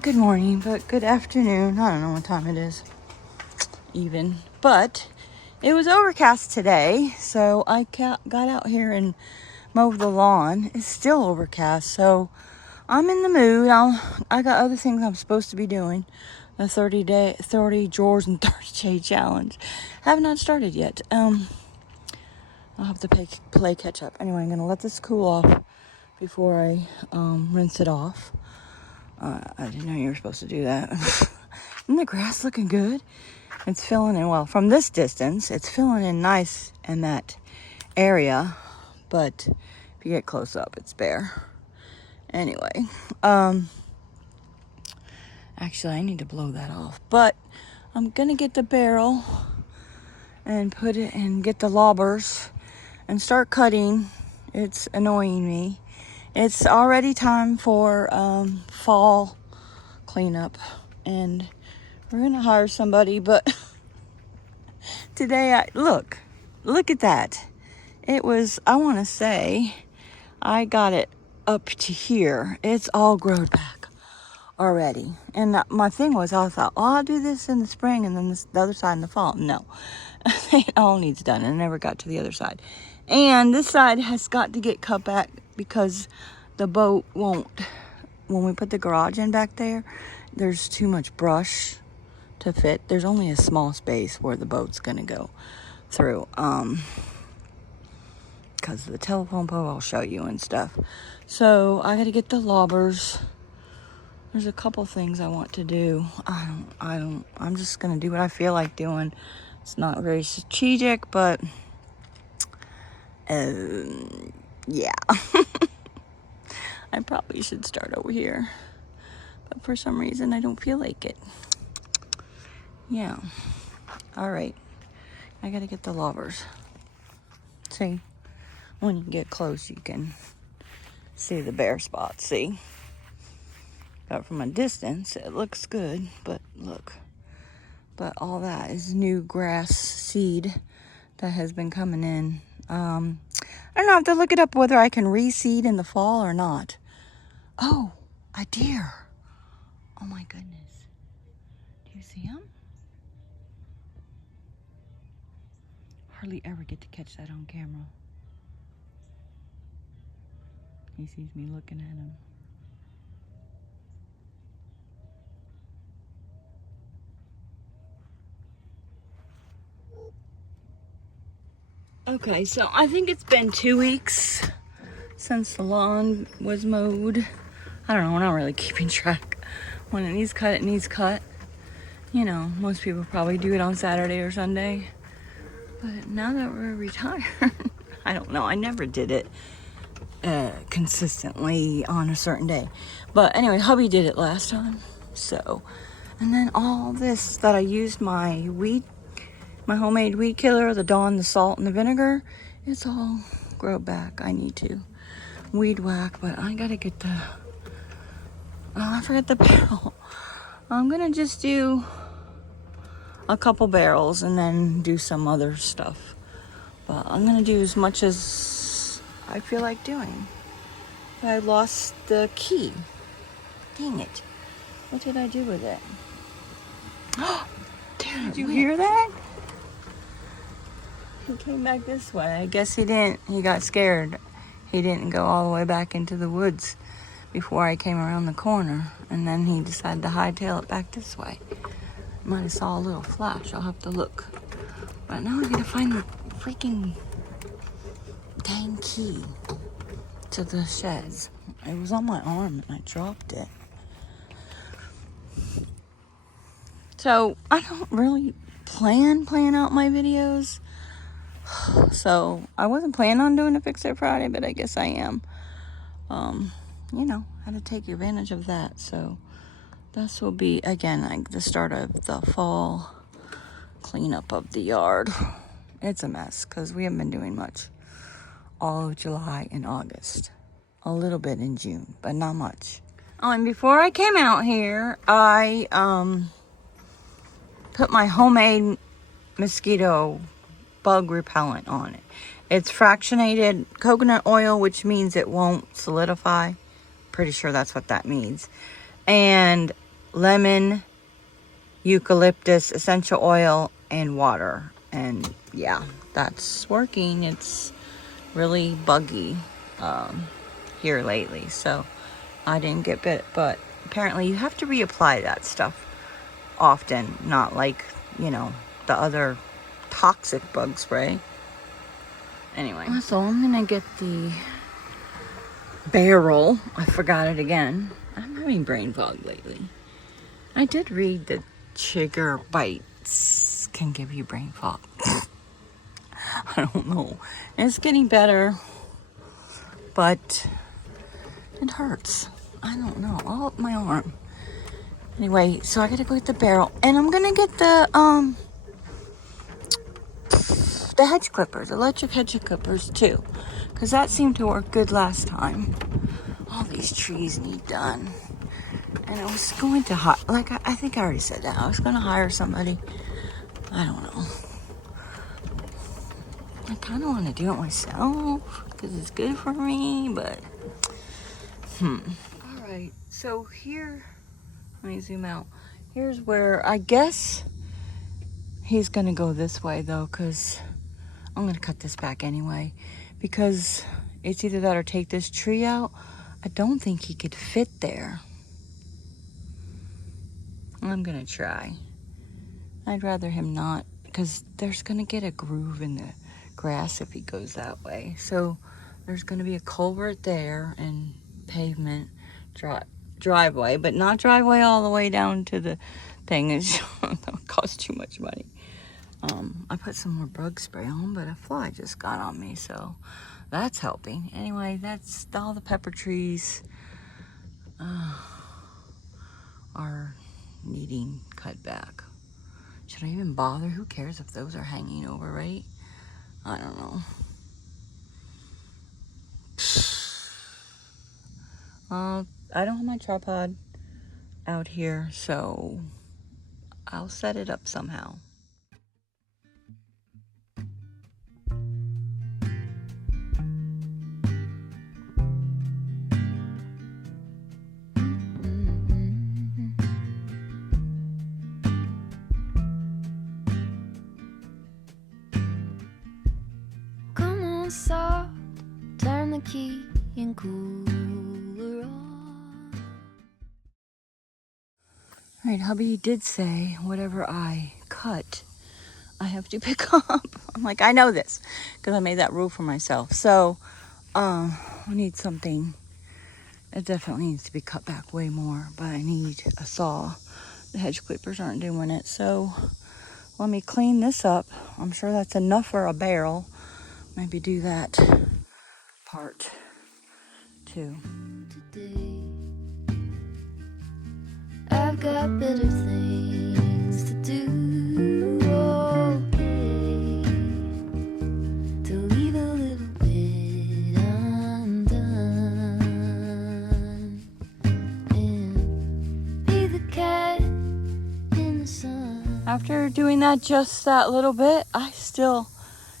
not good morning, but good afternoon. I don't know what time it is even, but it was overcast today, so I got out here and mowed the lawn. It's still overcast, so I'm in the mood. I got other things I'm supposed to be doing. The 30 chores and 30-day challenge. Have not started yet. I'll have to play catch up. Anyway, I'm gonna let this cool off before I rinse it off. I didn't know you were supposed to do that. Isn't the grass looking good? It's filling in well. From this distance, it's filling in nice in that area. But if you get close up, it's bare. Anyway, actually, I need to blow that off. But I'm going to get the barrel and put it and get the lobbers and start cutting. It's annoying me. It's already time for fall cleanup, and we're gonna hire somebody. But today, look at that. It was, I want to say, I got it up to here. It's all grown back already. And my thing was, I thought, oh, I'll do this in the spring and then the other side in the fall. No, it all needs done, and I never got to the other side. And this side has got to get cut back because the boat won't. When we put the garage in back there, there's too much brush to fit. There's only a small space where the boat's gonna go through. Because of the telephone pole, I'll show you and stuff. So I gotta get the lobbers. There's a couple things I want to do. I'm just gonna do what I feel like doing. It's not very strategic, but yeah. I probably should start over here, but for some reason I don't feel like it. Yeah. All right. I gotta get the lobbers. See, when you get close, you can see the bare spots. See, but from a distance, it looks good. But look, but all that is new grass seed that has been coming in. I don't know. I have to look it up whether I can reseed in the fall or not. Oh, a deer. Oh my goodness. Do you see him? Hardly ever get to catch that on camera. He sees me looking at him. Okay, so I think it's been 2 weeks since the lawn was mowed. I don't know, we're not really keeping track. When it needs cut, it needs cut. You know, most people probably do it on Saturday or Sunday. But now that we're retired, I don't know. I never did it consistently on a certain day. But anyway, hubby did it last time. So, and then all this that I used my homemade weed killer, the Dawn, the salt, and the vinegar, it's all grow back. I need to weed whack, but I gotta get the, I forgot the barrel. I'm gonna just do a couple barrels and then do some other stuff. But I'm gonna do as much as I feel like doing. I lost the key. Dang it. What did I do with it? Did you hear that? He came back this way. I guess he didn't. He got scared. He didn't go all the way back into the woods before I came around the corner. And then he decided to hightail it back this way. Might have saw a little flash. I'll have to look. But now I gotta find the freaking dang key to the sheds. It was on my arm and I dropped it. So I don't really plan out my videos. So I wasn't planning on doing a Fix It Friday, but I guess I am. You know, I had to take advantage of that. So this will be, again, like the start of the fall cleanup of the yard. It's a mess because we haven't been doing much all of July and August. A little bit in June, but not much. Oh, and before I came out here, I put my homemade mosquito bug repellent on it. It's fractionated coconut oil, which means it won't solidify. Pretty sure that's what that means. And lemon, eucalyptus, essential oil, and water. And yeah, that's working. It's really buggy here lately, so I didn't get bit, but apparently you have to reapply that stuff often, not like, you know, the other toxic bug spray. Anyway, so I'm gonna get the barrel. I forgot it again. I'm having brain fog lately. I did read that sugar bites can give you brain fog. I don't know. It's getting better, but it hurts. I don't know. All up my arm. Anyway, so I gotta go get the barrel, and I'm gonna get the hedge clippers, electric hedge clippers too, because that seemed to work good last time. All these trees need done, and I was going to I think I already said that I was going to hire somebody. I don't know. I kind of want to do it myself because it's good for me, but all right. So here, let me zoom out. Here's where I guess he's going to go this way though, because I'm going to cut this back anyway, because it's either that or take this tree out. I don't think he could fit there. I'm going to try. I'd rather him not, because there's going to get a groove in the grass if he goes that way. So there's going to be a culvert there and pavement driveway, but not driveway all the way down to the thing. That would cost too much money. I put some more bug spray on, but a fly just got on me, so that's helping. Anyway, that's all the pepper trees are needing cut back. Should I even bother? Who cares if those are hanging over, right? I don't know. I don't have my tripod out here, so I'll set it up somehow. Come on, soft, turn the key and cooler off. All right, hubby did say whatever I cut, I have to pick up. I'm like, I know this because I made that rule for myself. So I need something. It definitely needs to be cut back way more, but I need a saw. The hedge clippers aren't doing it. So let me clean this up. I'm sure that's enough for a barrel. Maybe do that part too. Today, I've got better things to do. Okay, to leave a little bit undone and be the cat in the sun. After doing that just that little bit, I still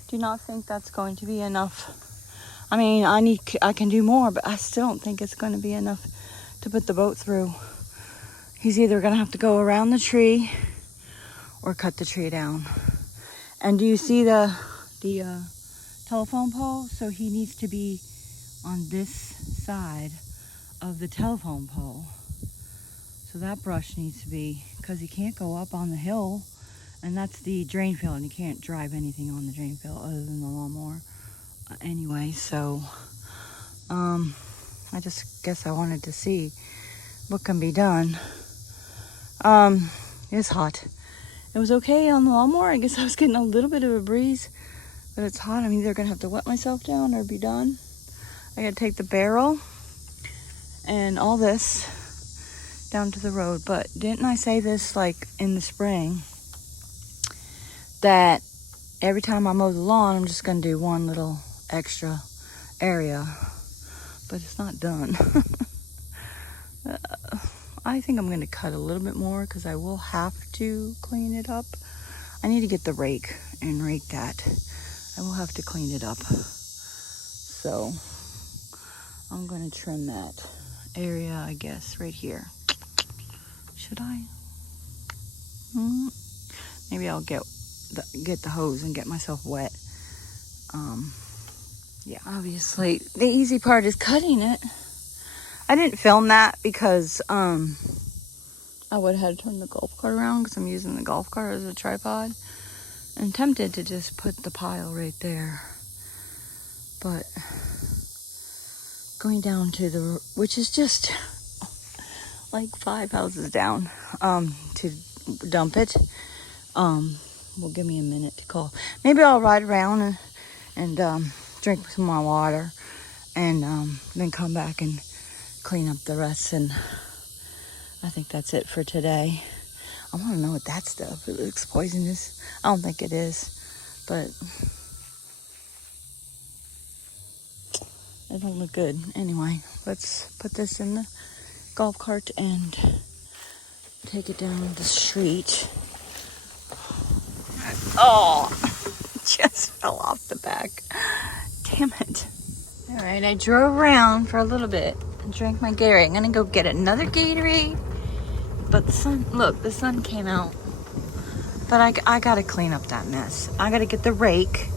do not think that's going to be enough. I mean, I can do more, but I still don't think it's going to be enough to put the boat through. He's either going to have to go around the tree or cut the tree down. And do you see the telephone pole? So he needs to be on this side of the telephone pole. So that brush needs to be, because he can't go up on the hill, and that's the drain field, and you can't drive anything on the drain field other than the lawnmower. Anyway, so I just guess I wanted to see what can be done. It's hot. It was okay on the lawnmower. I guess I was getting a little bit of a breeze, but it's hot. I'm either gonna have to wet myself down or be done. I gotta take the barrel and all this down to the road. But didn't I say this like in the spring, that every time I mow the lawn, I'm just gonna do one little extra area, but it's not done. I think I'm gonna cut a little bit more because I will have to clean it up. I need to get the rake and rake that. I will have to clean it up. So I'm gonna trim that area, I guess, right here. Should I? Maybe I'll get the hose and get myself wet. Yeah, obviously the easy part is cutting it. I didn't film that because I would have had to turn the golf cart around because I'm using the golf cart as a tripod. I'm tempted to just put the pile right there, but going down to the, which is just like 5 houses down, to dump it, will give me a minute to call. Maybe I'll ride around and drink some more water, and then come back and clean up the rest. And I think that's it for today. I want to know what that stuff, it looks poisonous. I don't think it is, but it don't look good. Anyway, let's put this in the golf cart and take it down the street. Oh, just fell off the back. Damn it. All right, I drove around for a little bit and drank my Gatorade. I'm gonna go get another Gatorade. But the sun, look, the sun came out. But I gotta clean up that mess. I gotta get the rake.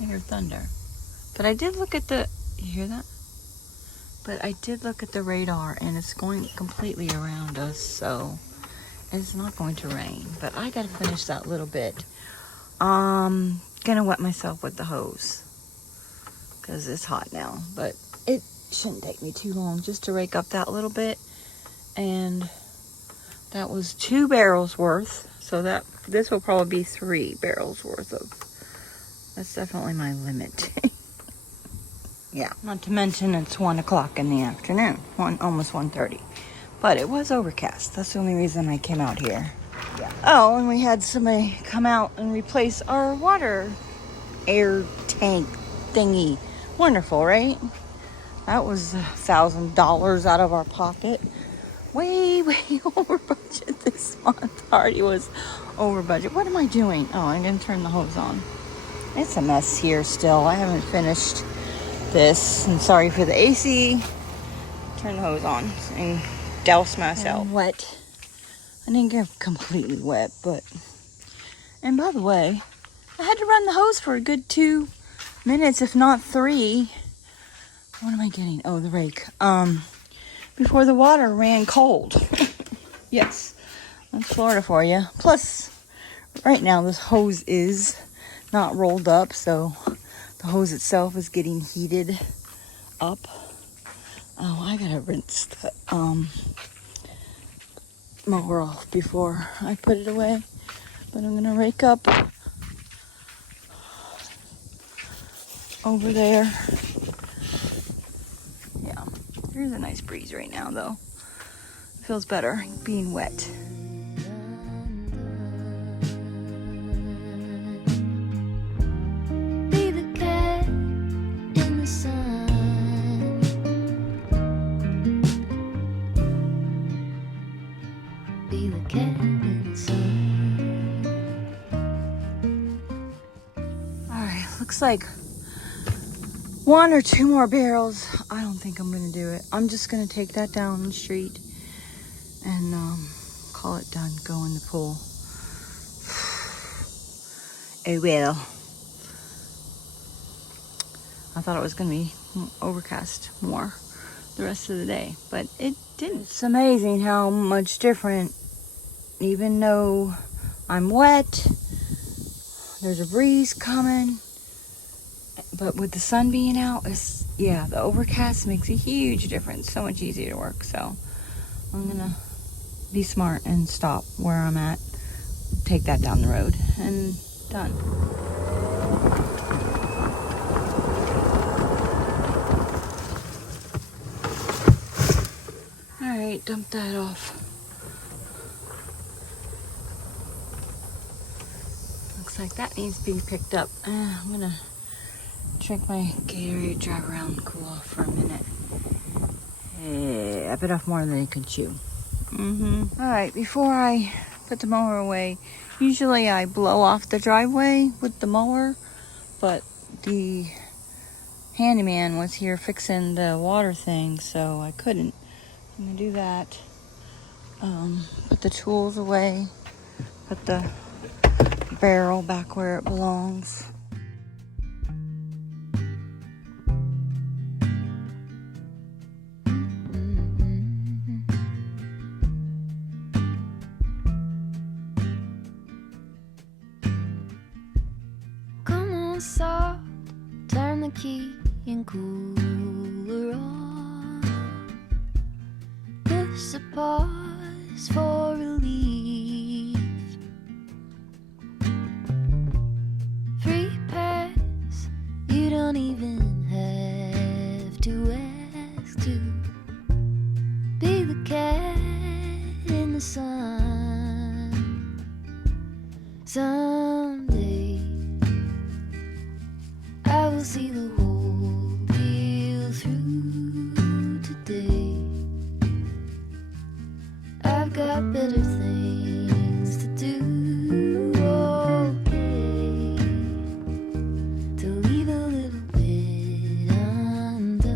I hear thunder. But I did look at the, you hear that? But I did look at the radar, and it's going completely around us, so it's not going to rain. But I gotta finish that little bit. Gonna wet myself with the hose because it's hot now, but it shouldn't take me too long just to rake up that little bit. And that was 2 barrels worth, so that this will probably be 3 barrels worth of. That's definitely my limit. Yeah, not to mention it's 1 o'clock in the afternoon, almost 1:30, but it was overcast. That's the only reason I came out here. Yeah. Oh, and we had somebody come out and replace our water air tank thingy. Wonderful, right? That was $1,000 out of our pocket. Way over budget this month. Already was over budget. What am I doing? Oh, I didn't turn the hose on. It's a mess here still. I haven't finished this. I'm sorry for the AC. Turn the hose on and douse myself. I'm wet. I didn't get completely wet, but... And by the way, I had to run the hose for a good 2 minutes, if not 3. What am I getting? Oh, the rake. Before the water ran cold. Yes, that's Florida for you. Plus, right now this hose is not rolled up, so the hose itself is getting heated up. Oh, I gotta rinse the mower off before I put it away. But I'm gonna rake up over there. Yeah, there's a nice breeze right now, though. It feels better being wet. Be the cat in the sun. Be the cat in the sun. Alright, looks like 1 or 2 more barrels. I don't think I'm gonna do it. I'm just gonna take that down the street and call it done. Go in the pool. I will. I thought it was gonna be overcast more the rest of the day, but it didn't. It's amazing how much different, even though I'm wet, there's a breeze coming. But with the sun being out, the overcast makes a huge difference. So much easier to work. So I'm gonna be smart and stop where I'm at, take that down the road, and done. All right, dump that off. Looks like that needs to be picked up. I'm gonna drink my Gatorade, drive around, and cool off for a minute. I bit off more than I could chew. All right, before I put the mower away, usually I blow off the driveway with the mower, but the handyman was here fixing the water thing, so I couldn't. I'm gonna do that. Put the tools away. Put the barrel back where it belongs. Come on, soft, turn the key and cooler on. Push the pause for relief. Free pass, you don't even have to ask to be the cat in the sun. Someday I will see the whole deal through. Today I've got better things to do. Okay, to leave a little bit undone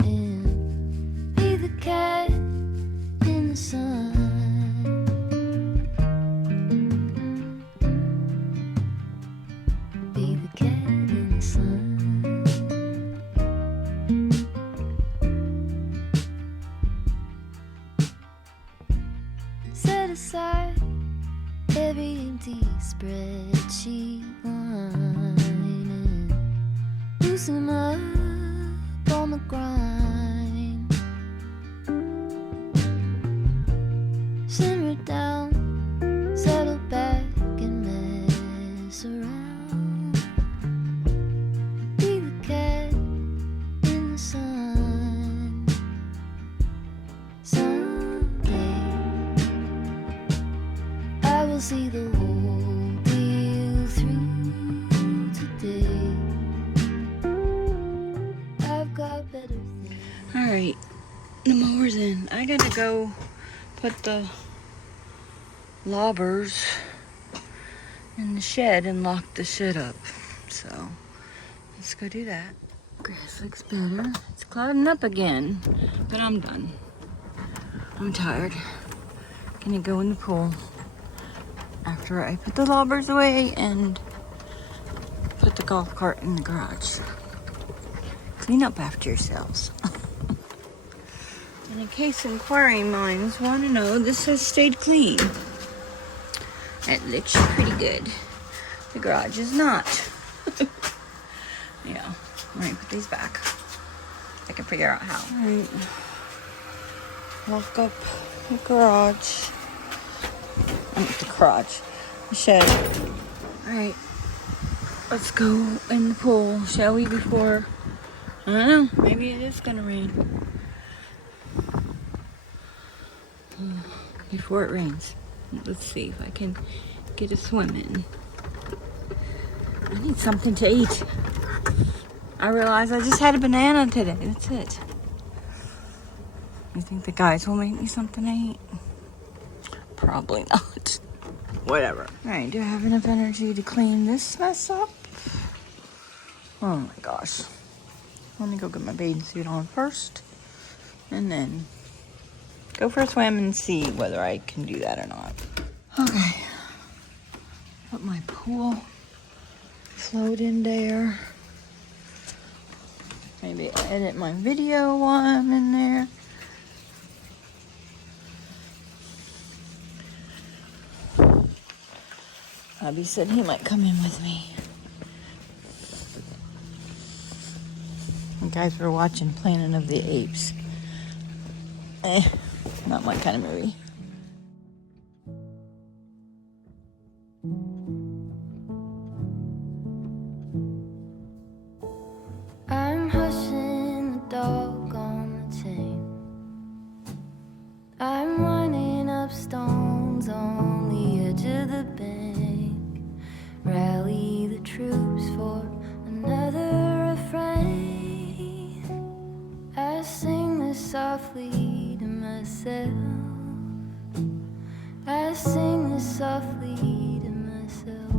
and be the cat in the sun. Be the cat in the sun. Set aside every empty spreadsheet line and loosen up on the grind. Simmer down, settle back and mess around. Be the cat in the sun. Someday I will see the whole deal through. Today I've got better things. Alright, the mower's in. I gotta go put the lobbers in the shed and lock the shed up. So, let's go do that. Grass looks better. It's clouding up again, but I'm done. I'm tired. Gonna go in the pool after I put the lobbers away and put the golf cart in the garage. Clean up after yourselves. And in case inquiring minds want to know, this has stayed clean. It looks pretty good. The garage is not. Yeah. Alright, put these back. I can figure out how. Alright. Lock up the garage. The garage. The shed. Alright. Let's go in the pool, shall we, before... I don't know. Maybe it is gonna rain. Before it rains. Let's see if I can get a swim in. I need something to eat. I realized I just had a banana today. That's it. You think the guys will make me something to eat? Probably not. Whatever. Alright, do I have enough energy to clean this mess up? Oh my gosh. Let me go get my bathing suit on first. And then go for a swim and see whether I can do that or not. Okay. Put my pool float in there. Maybe edit my video while I'm in there. Bobby said he might come in with me. You guys were watching Planet of the Apes. Not my kind of movie. I'm hushing the dog on the chain. I'm lining up stones on the edge of the bank. Rally the troops for another refrain. I sing this softly to myself. I sing this softly to myself.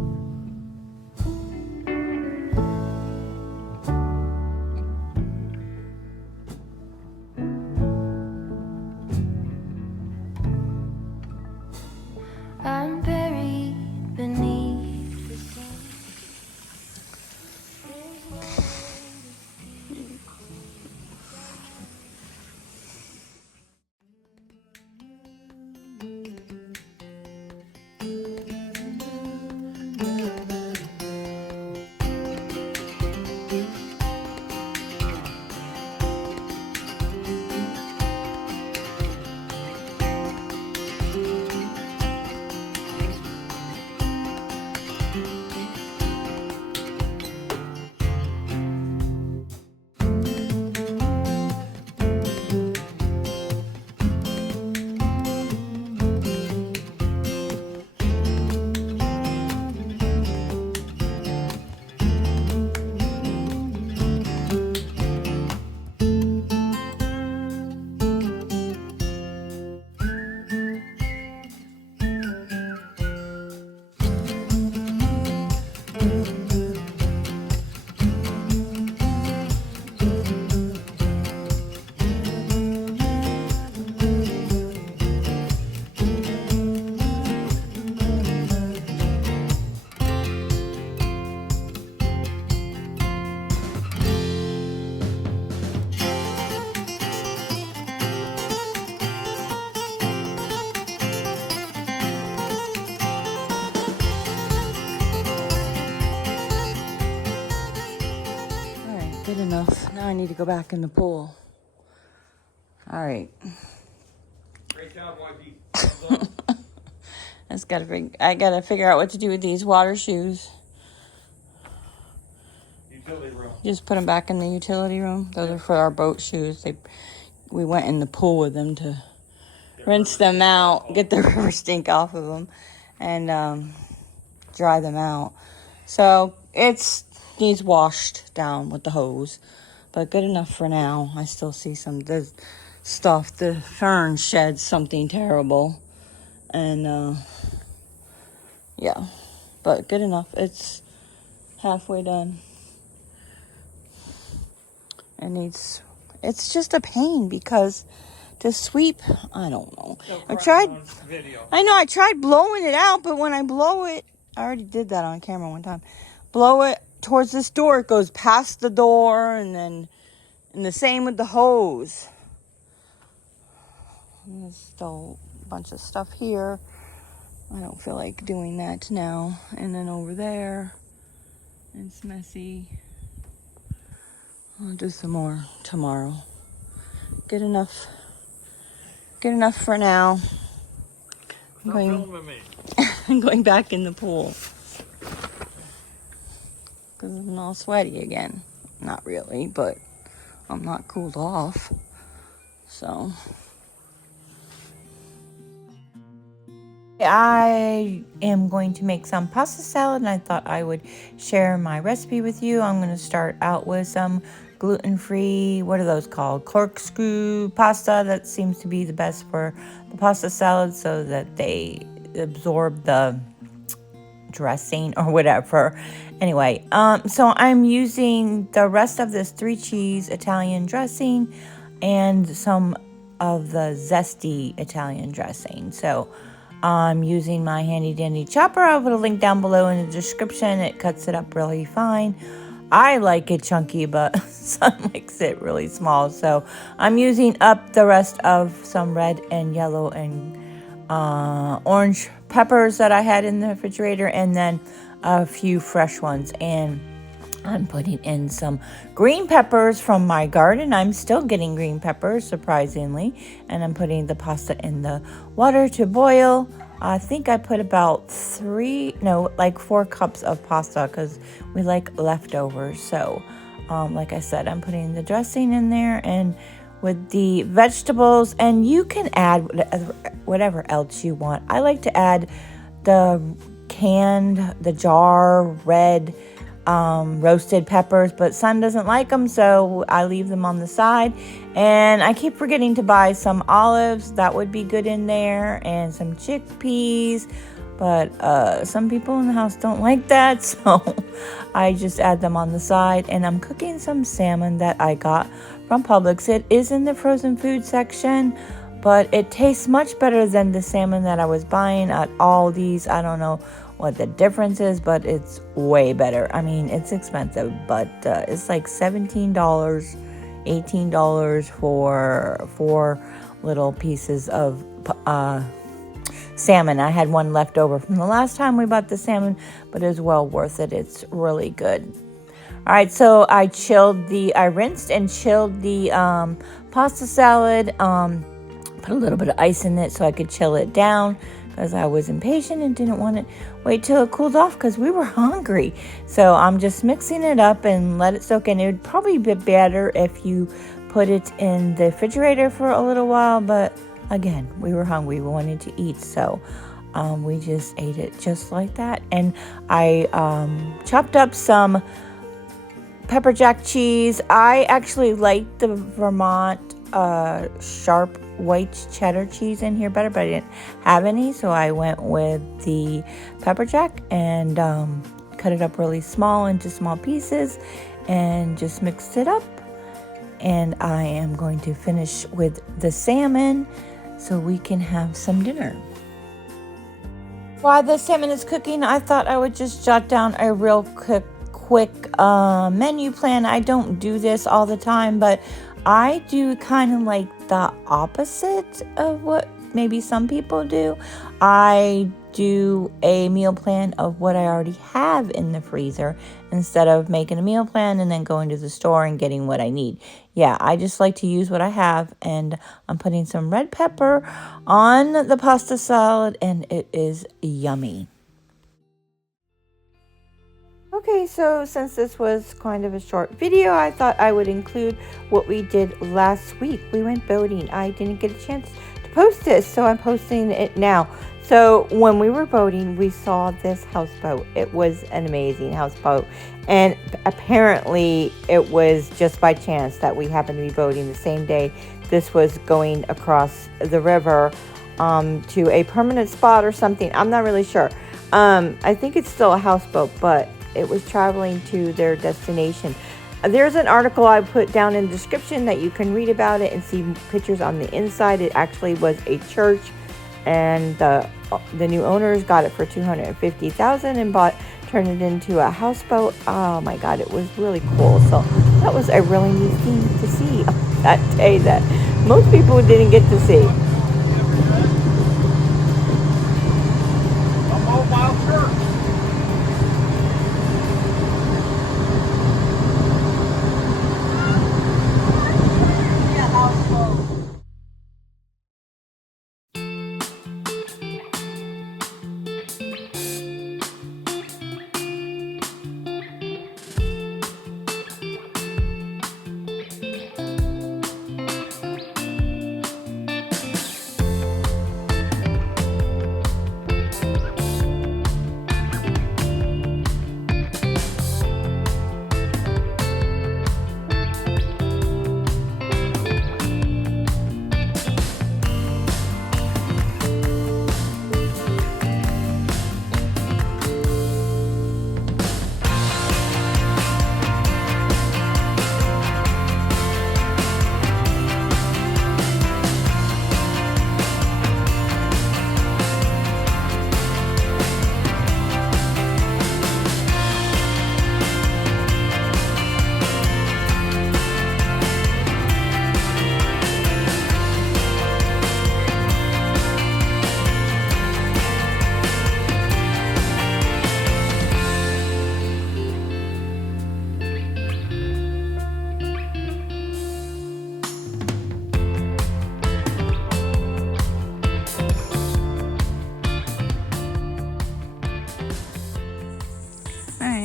need to go back in the pool. All right. Great job, wifey. I gotta figure out what to do with these water shoes. Utility room. Just put them back in the utility room. Those are for our boat shoes. We went in the pool with them to rinse them out, get the river stink off of them, and dry them out. So it needs washed down with the hose, but good enough for now. I still see the stuff. The fern sheds something terrible, and yeah, but good enough. It's halfway done. It's just a pain because to sweep, I don't know. I tried blowing it out, but when I blow it, I already did that on camera one time. Blow it towards this door, it goes past the door, and the same with the hose. And there's still a bunch of stuff here. I don't feel like doing that now. And then over there, it's messy. I'll do some more tomorrow. Good enough for now. I'm going back in the pool because I'm all sweaty again. Not really, but I'm not cooled off. So I am going to make some pasta salad, and I thought I would share my recipe with you. I'm going to start out with some gluten-free, what are those called? Corkscrew pasta. That seems to be the best for the pasta salad so that they absorb the dressing or whatever. Anyway, so I'm using the rest of this 3-cheese Italian dressing and some of the zesty Italian dressing. So I'm using my handy dandy chopper. I'll put a link down below in the description. It cuts it up really fine. I like it chunky, but Son likes it really small. So I'm using up the rest of some red and yellow and orange peppers that I had in the refrigerator, and then a few fresh ones. And I'm putting in some green peppers from my garden. I'm still getting green peppers, surprisingly. And I'm putting the pasta in the water to boil. I think I put about 4 cups of pasta because we like leftovers. So, like I said, I'm putting the dressing in there and with the vegetables. And you can add whatever else you want. I like to add the jar red roasted peppers, but Son doesn't like them, so I leave them on the side. And I keep forgetting to buy some olives. That would be good in there, and some chickpeas, but some people in the house don't like that, so I just add them on the side. And I'm cooking some salmon that I got from Publix. It is in the frozen food section, but it tastes much better than the salmon that I was buying at Aldi's. I don't know what the difference is, but it's way better. I mean, it's expensive, but it's like $17, $18 for 4 little pieces of salmon. I had one left over from the last time we bought the salmon, but it's well worth it. It's really good. All right, so I rinsed and chilled the pasta salad, put a little bit of ice in it so I could chill it down, because I was impatient and didn't want to wait till it cooled off because we were hungry. So I'm just mixing it up and let it soak in. It would probably be better if you put it in the refrigerator for a little while, but again, we were hungry. We wanted to eat, so we just ate it just like that. And I chopped up some pepper jack cheese. I actually like the Vermont sharp white cheddar cheese in here better, but I didn't have any, so I went with the pepper jack and cut it up really small into small pieces and just mixed it up. And I am going to finish with the salmon so we can have some dinner. While the salmon is cooking, I thought I would just jot down a real quick menu plan. I don't do this all the time, but I do kind of like the opposite of what maybe some people do. I do a meal plan of what I already have in the freezer instead of making a meal plan and then going to the store and getting what I need. Yeah, I just like to use what I have, and I'm putting some red pepper on the pasta salad, and it is yummy. Okay, so since this was kind of a short video, I thought I would include what we did last week. We went boating. I didn't get a chance to post this, so I'm posting it now. So when we were boating, we saw this houseboat. It was an amazing houseboat, and apparently it was just by chance that we happened to be boating the same day this was going across the river to a permanent spot or something. I'm not really sure. I think it's still a houseboat, but it was traveling to their destination. There's an article I put down in the description that you can read about it and see pictures on the inside. It actually was a church, and the new owners got it for $250,000 and turned it into a houseboat. Oh my God, it was really cool. So that was a really neat thing to see that day that most people didn't get to see. A mobile church.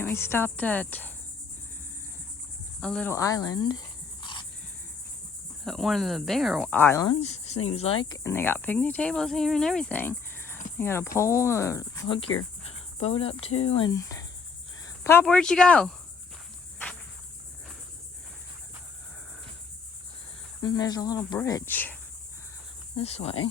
We stopped at a little island, one of the bigger islands, seems like, and they got picnic tables here and everything. You got a pole to hook your boat up to, and Pop, where'd you go? And there's a little bridge this way.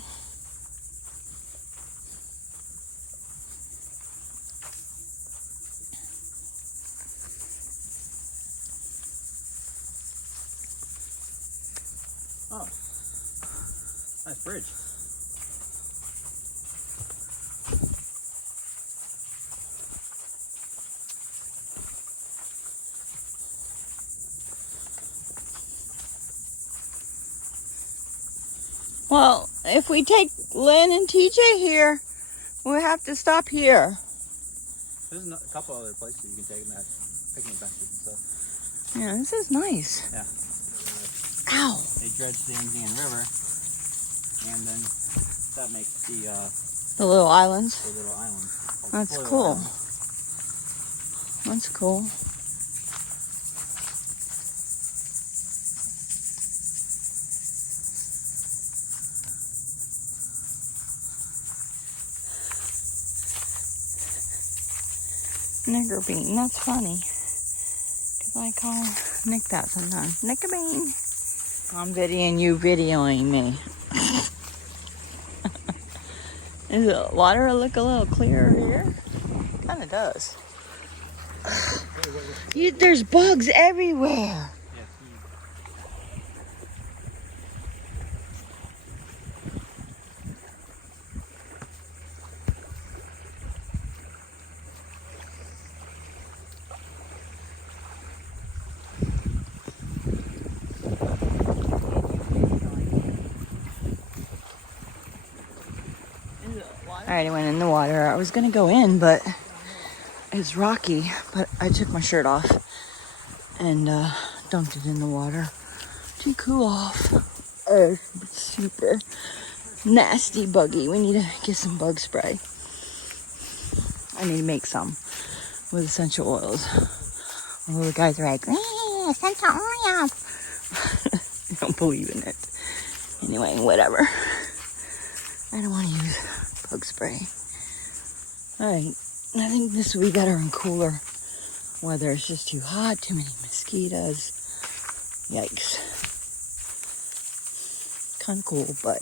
Oh, nice bridge. Well, if we take Lynn and TJ here, we'll have to stop here. There's a couple other places you can take them at, picnic benches and stuff. Yeah, this is nice. Yeah. Ow. They dredge the Indian River, and then that makes The little islands. the little islands. That's Florida cool. Island. That's cool. Nigger bean, that's funny. Because I call Nick that sometimes. Nicker bean. I'm videoing you videoing me. Does the water look a little clearer here? Kind of does. There's bugs everywhere. Alright, I went in the water. I was gonna go in, but it's rocky. But I took my shirt off and dunked it in the water to cool off. Oh, super nasty buggy. We need to get some bug spray. I need to make some with essential oils. All the guys are like, essential oils. I don't believe in it. Anyway, whatever. I don't want to use bug spray. Alright, I think this week got her in cooler weather. It's just too hot, too many mosquitoes. Yikes. Kind of cool, but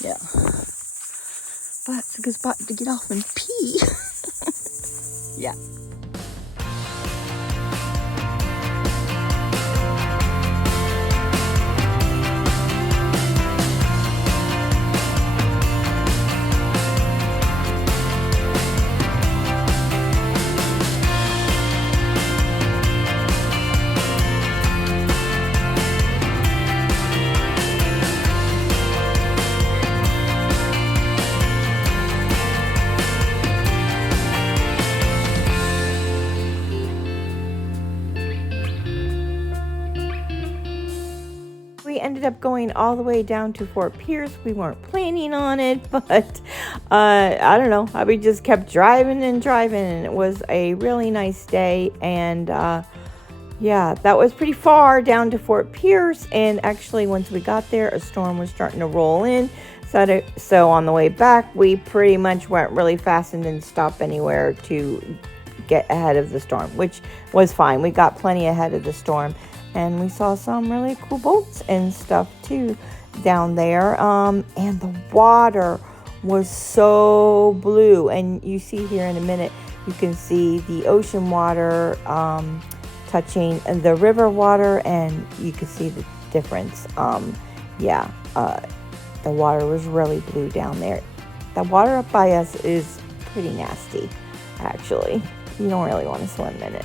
yeah. But it's a good spot to get off and pee. Yeah. We ended up going all the way down to Fort Pierce. We weren't planning on it, but I don't know. We just kept driving and driving, and it was a really nice day. And yeah, that was pretty far down to Fort Pierce. And actually, once we got there, a storm was starting to roll in. So on the way back, we pretty much went really fast and didn't stop anywhere to get ahead of the storm, which was fine. We got plenty ahead of the storm. And we saw some really cool boats and stuff too down there. And the water was so blue. And you see here in a minute, you can see the ocean water touching the river water, and you can see the difference. The water was really blue down there. The water up by us is pretty nasty, actually. You don't really want to swim in it.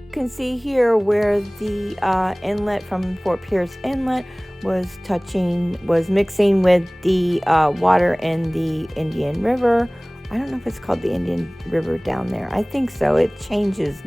You can see here where the inlet from Fort Pierce Inlet was mixing with the water in the Indian River. I don't know if it's called the Indian River down there. I think so. It changes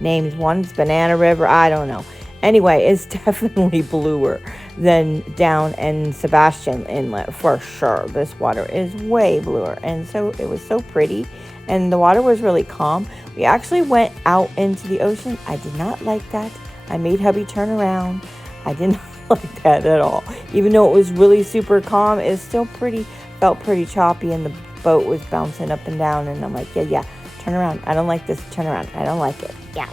names. One's Banana River. I don't know. Anyway, it's definitely bluer than down in Sebastian Inlet for sure. This water is way bluer, and so it was so pretty, and the water was really calm. We actually went out into the ocean. I did not like that. I made hubby turn around. I did not like that at all. Even though it was really super calm, it still felt pretty choppy, and the boat was bouncing up and down, and I'm like, yeah, turn around. I don't like this. Turn around. I don't like it. Yeah.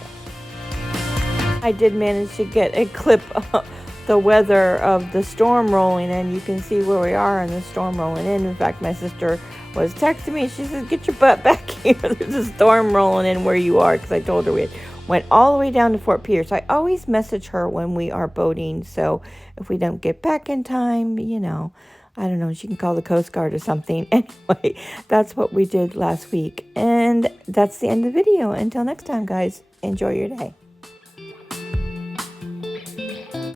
I did manage to get a clip of the weather of the storm rolling in. You can see where we are and the storm rolling in. In fact, my sister was texting me. She says, get your butt back here. There's a storm rolling in where you are, because I told her we went all the way down to Fort Pierce. I always message her when we are boating, so if we don't get back in time, I don't know, she can call the Coast Guard or something. Anyway, that's what we did last week. And that's the end of the video. Until next time, guys, enjoy your day.